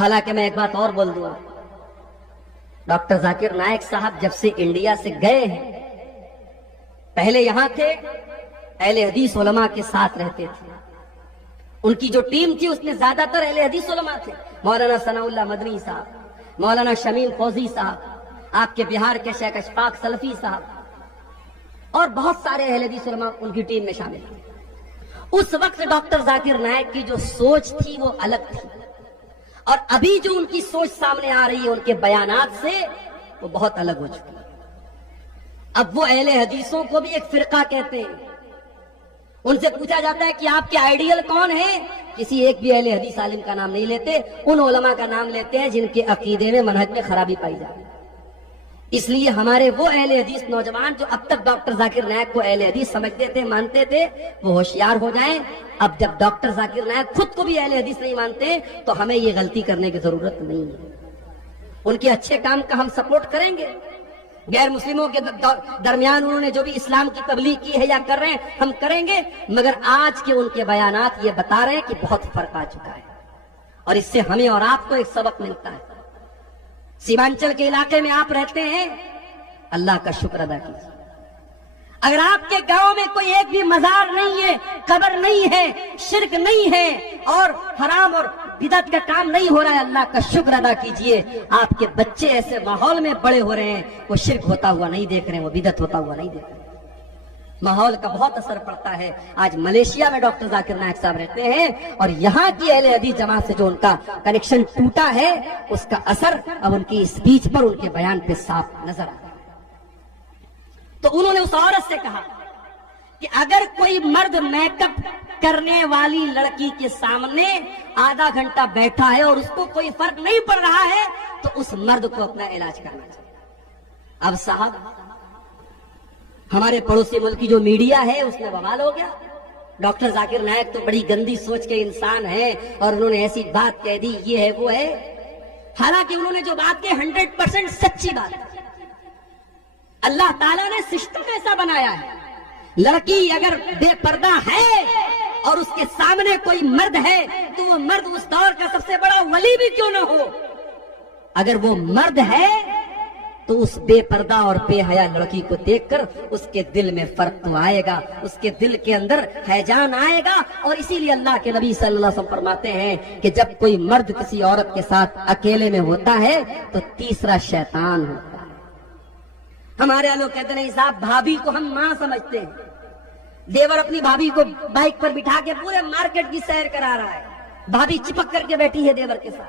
حالانکہ میں ایک بات اور بول دوں، ڈاکٹر ذاکر نائک صاحب جب سے انڈیا سے گئے ہیں، پہلے یہاں تھے، اہل حدیث علماء کے ساتھ رہتے تھے، ان کی جو ٹیم تھی اس میں زیادہ تر اہل حدیث علماء تھے، مولانا ثناء اللہ مدنی صاحب، مولانا شمیم فوزی صاحب، آپ کے بہار کے شیخ اشفاق سلفی صاحب، اور بہت سارے اہل حدیث علماء ان کی ٹیم میں شامل تھے۔ اس وقت ڈاکٹر ذاکر نائک کی جو سوچ تھی وہ الگ تھی، اور ابھی جو ان کی سوچ سامنے آ رہی ہے ان کے بیانات سے، وہ بہت الگ ہو چکی ہے۔ اب وہ اہل حدیثوں کو بھی ایک فرقہ کہتے ہیں، ان سے پوچھا جاتا ہے کہ آپ کے آئیڈیل کون ہیں، کسی ایک بھی اہل حدیث عالم کا نام نہیں لیتے، ان علماء کا نام لیتے ہیں جن کے عقیدے میں منہج میں خرابی پائی جاتی ہے۔ اس لیے ہمارے وہ اہل حدیث نوجوان جو اب تک ڈاکٹر ذاکر نائک کو اہل حدیث سمجھتے تھے، مانتے تھے، وہ ہوشیار ہو جائیں۔ اب جب ڈاکٹر ذاکر نائک خود کو بھی اہل حدیث نہیں مانتے تو ہمیں یہ غلطی کرنے کی ضرورت نہیں ہے۔ ان کے اچھے کام کا ہم سپورٹ کریں گے، غیر مسلموں کے درمیان انہوں نے جو بھی اسلام کی تبلیغ کی ہے یا کر رہے ہیں ہم کریں گے، مگر آج کے ان کے بیانات یہ بتا رہے ہیں کہ بہت فرق آ چکا ہے، اور اس سے ہمیں اور آپ کو ایک سبق ملتا ہے۔ سیمانچل کے علاقے میں آپ رہتے ہیں، اللہ کا شکر ادا کیجیے۔ اگر آپ کے گاؤں میں کوئی ایک بھی مزار نہیں ہے، قبر نہیں ہے، شرک نہیں ہے، اور حرام اور بدعت کا کام نہیں ہو رہا ہے، اللہ کا شکر ادا کیجئے۔ آپ کے بچے ایسے ماحول میں بڑے ہو رہے ہیں، وہ شرک ہوتا ہوا نہیں دیکھ رہے ہیں، وہ بدعت ہوتا ہوا نہیں دیکھ رہے ہیں۔ ماحول کا بہت اثر پڑتا ہے۔ آج ملیشیا میں ڈاکٹر ذاکر نائک صاحب رہتے ہیں، اور یہاں کی اہل حدیث جماعت سے جو ان کا کنیکشن ٹوٹا ہے، اس کا اثر اب ان کی اسپیچ پر، ان کے بیان پہ صاف نظر آتا ہے۔ تو انہوں نے اس عورت سے کہا کہ اگر کوئی مرد میک اپ کرنے والی لڑکی کے سامنے آدھا گھنٹہ بیٹھا ہے اور اس کو کوئی فرق نہیں پڑ رہا ہے تو اس مرد کو اپنا علاج کرنا چاہیے۔ اب صاحب ہمارے پڑوسی ملک کی جو میڈیا ہے اس میں بوال ہو گیا، ڈاکٹر ذاکر نائک تو بڑی گندی سوچ کے انسان ہیں اور انہوں نے ایسی بات کہہ دی، یہ ہے وہ ہے۔ حالانکہ انہوں نے جو بات کی 100% سچی بات ہے۔ اللہ تعالیٰ نے سسٹم ایسا بنایا ہے، لڑکی اگر بے پردہ ہے اور اس کے سامنے کوئی مرد ہے تو وہ مرد اس دور کا سب سے بڑا ولی بھی کیوں نہ ہو، اگر وہ مرد ہے تو اس بے پردہ اور بے حیا لڑکی کو دیکھ کر اس کے دل میں فرق تو آئے گا، اس کے دل کے اندر ہیجان آئے گا۔ اور اسی لیے اللہ کے نبی صلی اللہ علیہ وسلم فرماتے ہیں کہ جب کوئی مرد کسی عورت کے ساتھ اکیلے میں ہوتا ہے تو تیسرا شیطان ہوتا ہے۔ ہمارے لوگ کہتے ہیں صاحب بھابھی کو ہم ماں سمجھتے ہیں، دیور اپنی بھابھی کو بائک پر بٹھا کے پورے مارکیٹ کی سیر کرا رہا ہے، بھابھی چپک کر کے بیٹھی ہے دیور کے ساتھ۔